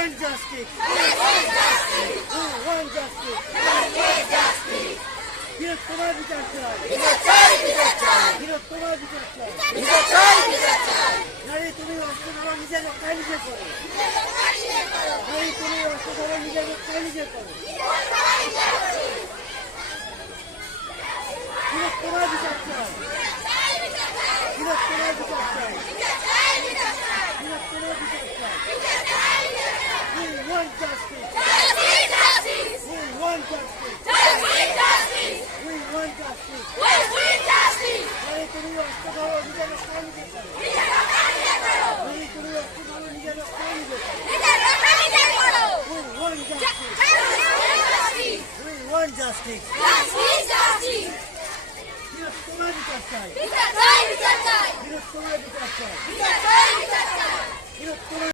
want justice. We want justice. বৃহত্তমার বিচার চাই। বৃহত্তমার বিচার চাই। নারী তুমি অস্ত্র ধরা নিজের রক্ষায় নিজে করো। নারী তুমি অস্ত্র ধরা নিজের রক্ষায় নিজে করো। বৃহত্তমার বিচার চাই। বৃহত্তমার বিচার চাই। বৃহত্তমার বিচার চাই। We want justice. We want justice. We want justice. নারী তুমি অস্ত্র ধরো নিজের রক্ষায় নিজে করো। নারী তুমি অস্ত্র ধরো নিজের রক্ষায় নিজে করো। We want justice. We want justice. বৃহত্তমার বিচার চাই। বৃহত্তমার বিচার চাই।